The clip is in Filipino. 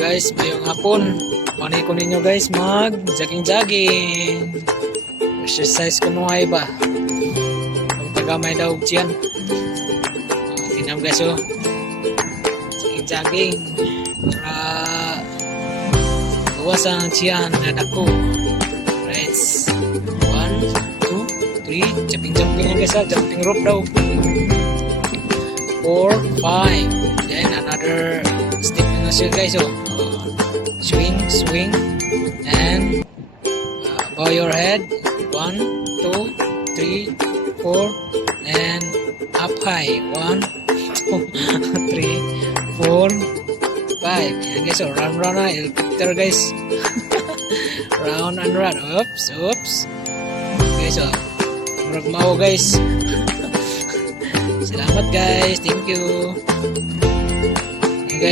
Guys, mayong hapon. Manay ko ninyo guys mag jogging. Exercise ko ay ba? Pag tagamay daw diyan. Tinam guys oh. Jogging. Para gawas ang tiyan na dako. Right. 1, 2, 3. Jumping yan guys ha. Jumping rope daw. 4, 5. Then another step na siya guys oh. Swing and bow your head. 1, 2, 3, 4 and up high. 1, 2, 3, 4, 5. Yan guys oh. Round na helicopter guys. Round and round. Oops. Guys oh. Murag mao guys. Salamat guys. Thank you.